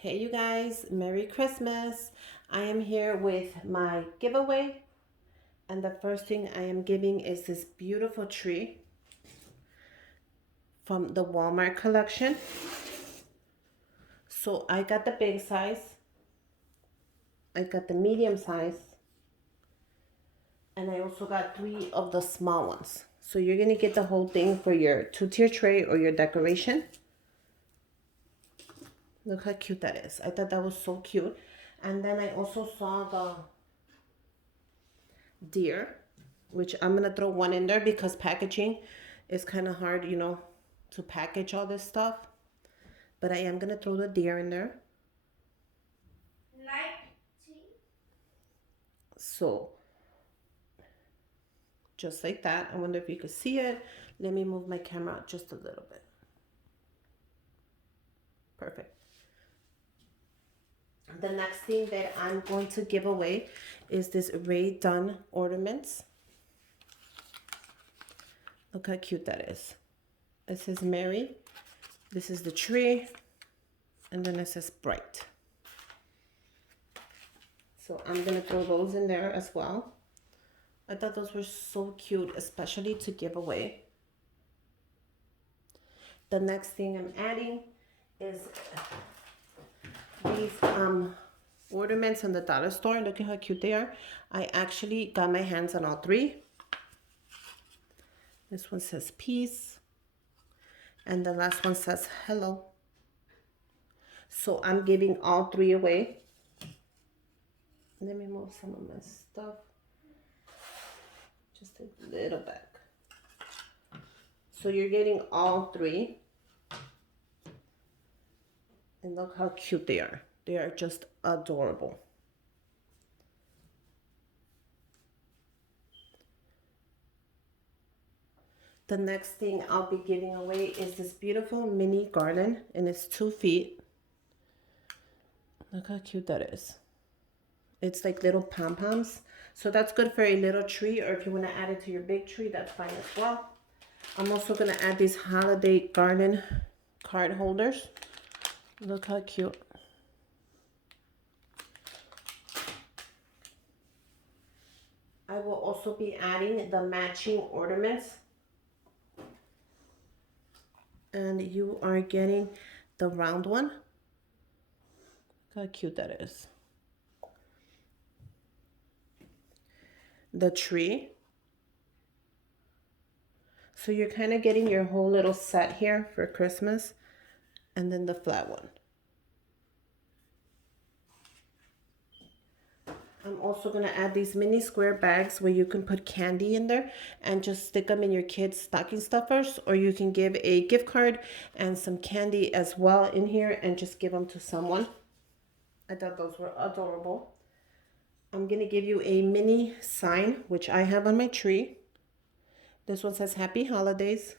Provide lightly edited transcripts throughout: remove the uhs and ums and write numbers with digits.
Hey you guys, Merry Christmas. I am here with my giveaway, and the first thing I am giving is this beautiful tree from the Walmart collection. So I got the big size, I got the medium size, and I also got 3 of the small ones. So you're gonna get the whole thing for your 2-tier tray or your decoration. Look how cute that is. I thought that was so cute. And then I also saw the deer, which I'm gonna throw one in there because packaging is kind of hard, to package all this stuff. But I am gonna throw the deer in there. So just like that. I wonder if you could see it. Let me move my camera just a little bit. Perfect. The next thing that I'm going to give away is this Rae Dunn ornaments. Look how cute that is. It says Merry. This is the tree. And then it says Bright. So I'm going to throw those in there as well. I thought those were so cute, especially to give away. The next thing I'm adding is these ornaments in the dollar store. Look at how cute they are. I actually got my hands on all 3. This one says peace. And the last one says hello. So I'm giving all 3 away. Let me move some of my stuff. Just a little back. So you're getting all 3. And look how cute they are. They are just adorable. The next thing I'll be giving away is this beautiful mini garland, and it's 2 feet. Look how cute that is. It's like little pom-poms. So that's good for a little tree, or if you want to add it to your big tree, that's fine as well. I'm also going to add these holiday garden card holders. Look how cute. I will also be adding the matching ornaments. And you are getting the round one. Look how cute that is. The tree. So you're kind of getting your whole little set here for Christmas. And then the flat one. I'm also going to add these mini square bags where you can put candy in there and just stick them in your kids' stocking stuffers, or you can give a gift card and some candy as well in here and just give them to someone. I thought those were adorable. I'm going to give you a mini sign, which I have on my tree. This one says Happy Holidays.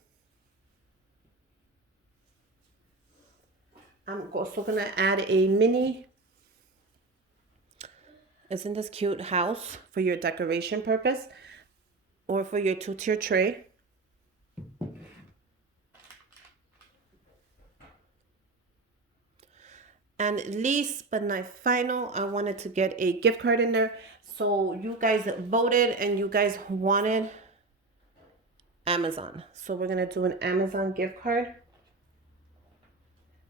I'm also going to add a mini, isn't this cute, house for your decoration purpose or for your 2-tier tray. And least but not final, I wanted to get a gift card in there. So you guys voted and you guys wanted Amazon. So we're going to do an Amazon gift card.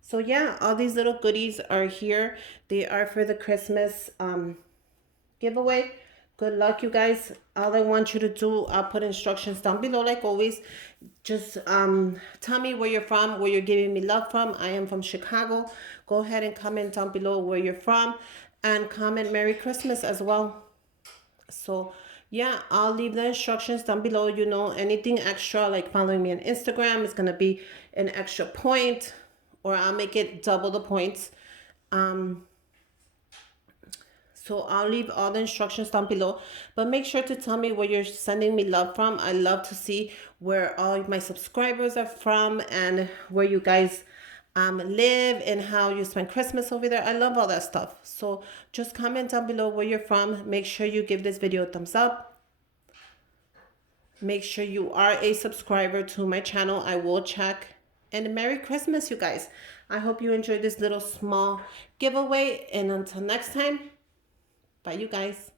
So yeah, all these little goodies are here. They are for the Christmas giveaway. Good luck, you guys. All I want you to do, I'll put instructions down below like always. Just tell me where you're from, where you're giving me love from. I am from Chicago. Go ahead and comment down below where you're from, and comment Merry Christmas as well. So yeah, I'll leave the instructions down below. Anything extra like following me on Instagram is gonna be an extra point, or I'll make it double the points. So I'll leave all the instructions down below, but make sure to tell me where you're sending me love from. I love to see where all my subscribers are from and where you guys live and how you spend Christmas over there. I love all that stuff. So just comment down below where you're from. Make sure you give this video a thumbs up. Make sure you are a subscriber to my channel. I will check. And Merry Christmas, you guys. I hope you enjoyed this little small giveaway. And until next time, bye, you guys.